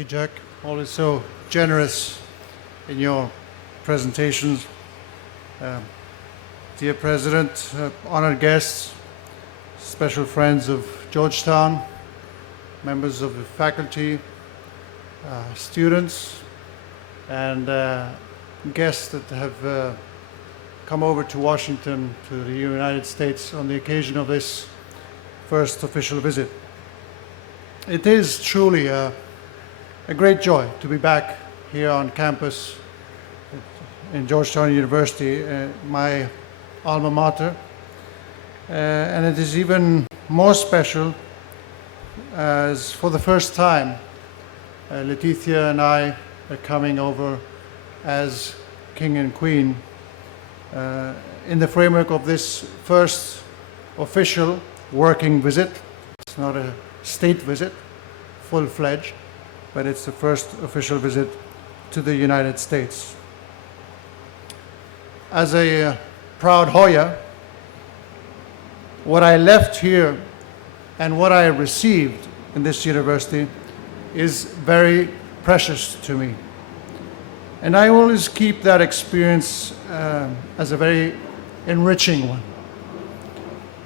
you, Jack. Always so generous in your presentations. Dear President, honored guests, special friends of Georgetown, members of the faculty, students, and guests that have come over to Washington, to the United States, on the occasion of this first official visit. It is truly a great joy to be back here on campus in Georgetown University, my alma mater. And it is even more special as for the first time, Leticia and I are coming over as King and Queen in the framework of this first official working visit. It's not a state visit, full-fledged, but it's the first official visit to the United States. As a proud Hoya, what I left here and what I received in this university is very precious to me. And I always keep that experience as a very enriching one.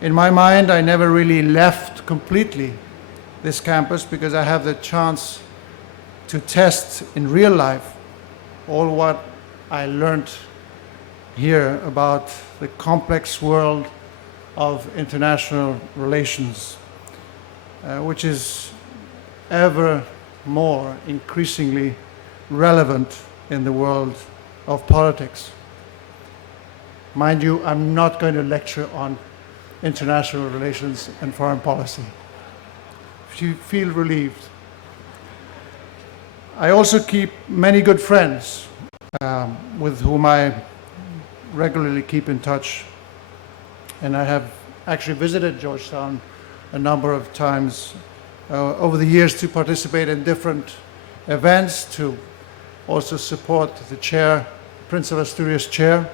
In my mind, I never really left completely this campus because I have the chance to test in real life all what I learned here about the complex world of international relations, which is ever more increasingly relevant in the world of politics. Mind you, I'm not going to lecture on international relations and foreign policy. If you feel relieved. I also keep many good friends with whom I regularly keep in touch. And I have actually visited Georgetown a number of times over the years to participate in different events, to also support the chair, Prince of Asturias chair,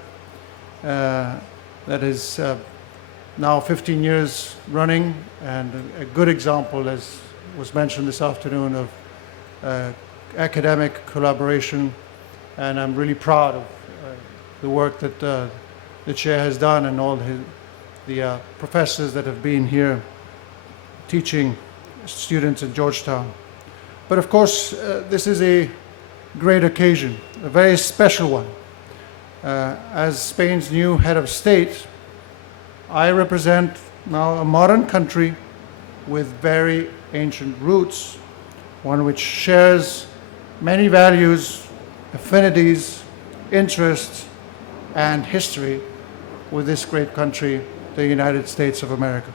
that is now 15 years running, and a good example, as was mentioned this afternoon, of academic collaboration. And I'm really proud of the work that the chair has done and all the professors that have been here teaching students in Georgetown. But of course, this is a great occasion, a very special one. As Spain's new head of state, I represent now a modern country with very ancient roots, one which shares many values, affinities, interests, and history with this great country, the United States of America.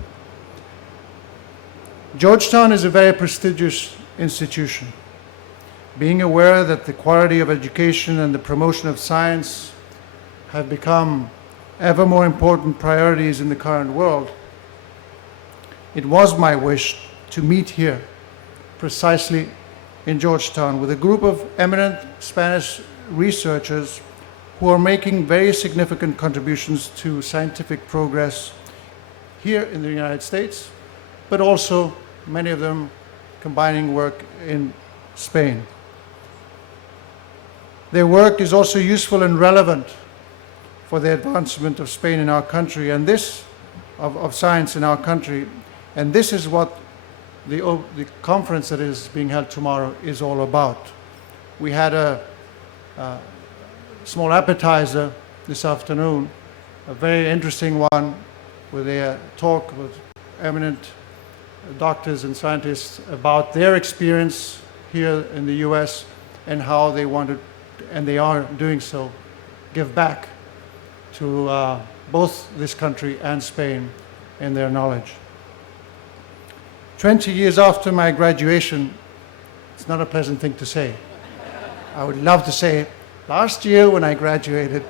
Georgetown is a very prestigious institution. Being aware that the quality of education and the promotion of science have become ever more important priorities in the current world, it was my wish to meet here, precisely in Georgetown, with a group of eminent Spanish researchers who are making very significant contributions to scientific progress here in the United States, but also many of them combining work in Spain. Their work is also useful and relevant for the advancement of Spain in our country, and this, of science in our country. And this is what the conference that is being held tomorrow is all about. We had a small appetizer this afternoon, a very interesting one, with a talk with eminent doctors and scientists about their experience here in the US and how they wanted, and they are doing so, give back to both this country and Spain in their knowledge. 20 years after my graduation, it's not a pleasant thing to say. I would love to say, last year when I graduated,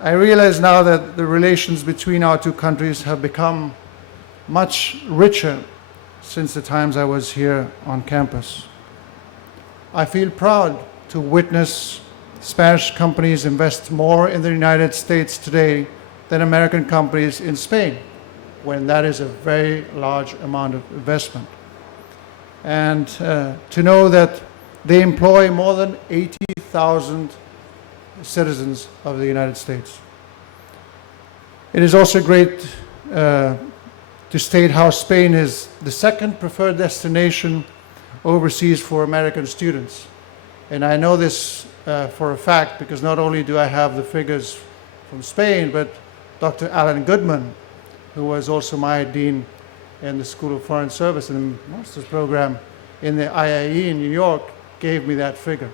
I realize now that the relations between our two countries have become much richer since the times I was here on campus. I feel proud to witness Spanish companies invest more in the United States today than American companies in Spain, when that is a very large amount of investment. and to know that they employ more than 80,000 citizens of the United States. It is also great to state how Spain is the second preferred destination overseas for American students. And I know this for a fact because not only do I have the figures from Spain, but Dr. Alan Goodman, who was also my dean in the School of Foreign Service and the master's program in the IIE in New York, gave me that figure.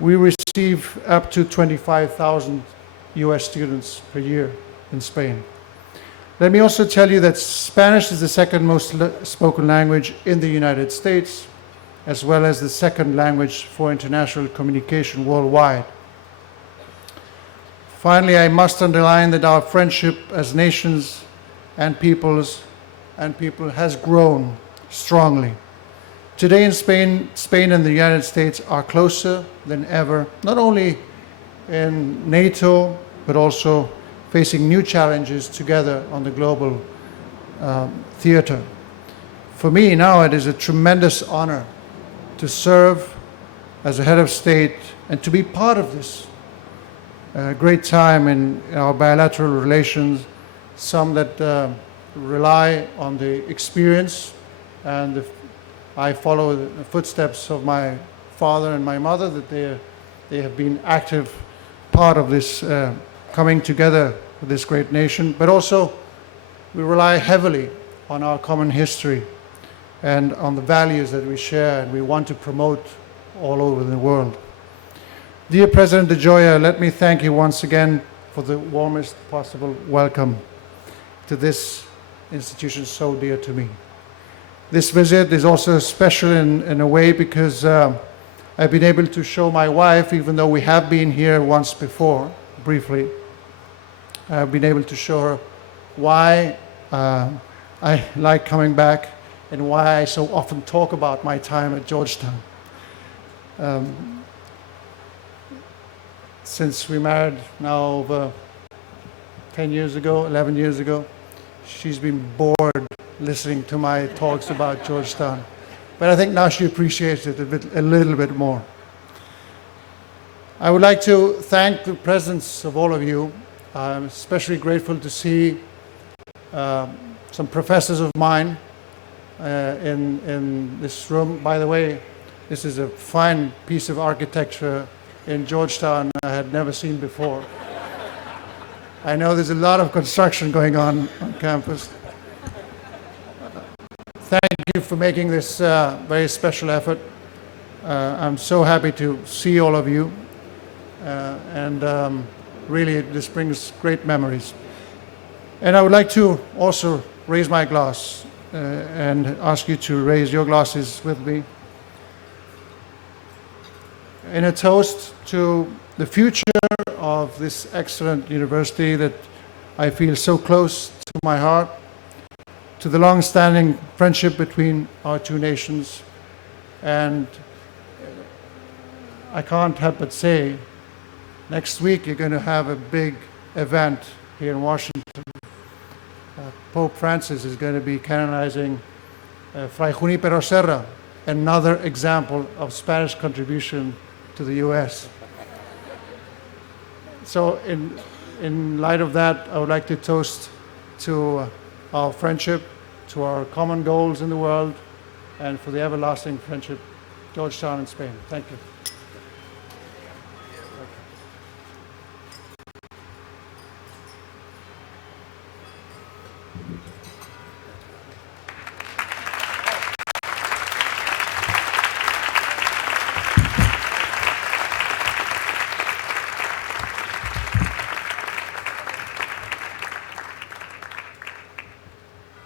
We receive up to 25,000 US students per year in Spain. Let me also tell you that Spanish is the second most spoken language in the United States, as well as the second language for international communication worldwide. Finally, I must underline that our friendship as nations and people has grown strongly. Today in Spain and the United States are closer than ever, not only in NATO, but also facing new challenges together on the global theater. For me now, it is a tremendous honor to serve as a head of state and to be part of this great time in our bilateral relations, some that rely on the experience and I follow the footsteps of my father and my mother, that they have been active part of this coming together with this great nation, but also we rely heavily on our common history and on the values that we share and we want to promote all over the world. Dear President De Joya, let me thank you once again for the warmest possible welcome to this institution so dear to me. This visit is also special in a way because I've been able to show my wife, even though we have been here once before, briefly, I've been able to show her why I like coming back and why I so often talk about my time at Georgetown. Since we married now over 10 years ago, 11 years ago, she's been bored listening to my talks about Georgetown. But I think now she appreciates it a little bit more. I would like to thank the presence of all of you. I'm especially grateful to see some professors of mine in this room. By the way, this is a fine piece of architecture in Georgetown I had never seen before. I know there's a lot of construction going on campus. Thank you for making this very special effort. I'm so happy to see all of you, and really this brings great memories. And I would like to also raise my glass and ask you to raise your glasses with me in a toast to the future of this excellent university that I feel so close to my heart, to the long-standing friendship between our two nations. And I can't help but say, next week you're going to have a big event here in Washington. Pope Francis is going to be canonizing Fray Junípero Serra, another example of Spanish contribution to the US. So in light of that, I would like to toast to our friendship, to our common goals in the world, and for the everlasting friendship, Georgetown and Spain. Thank you.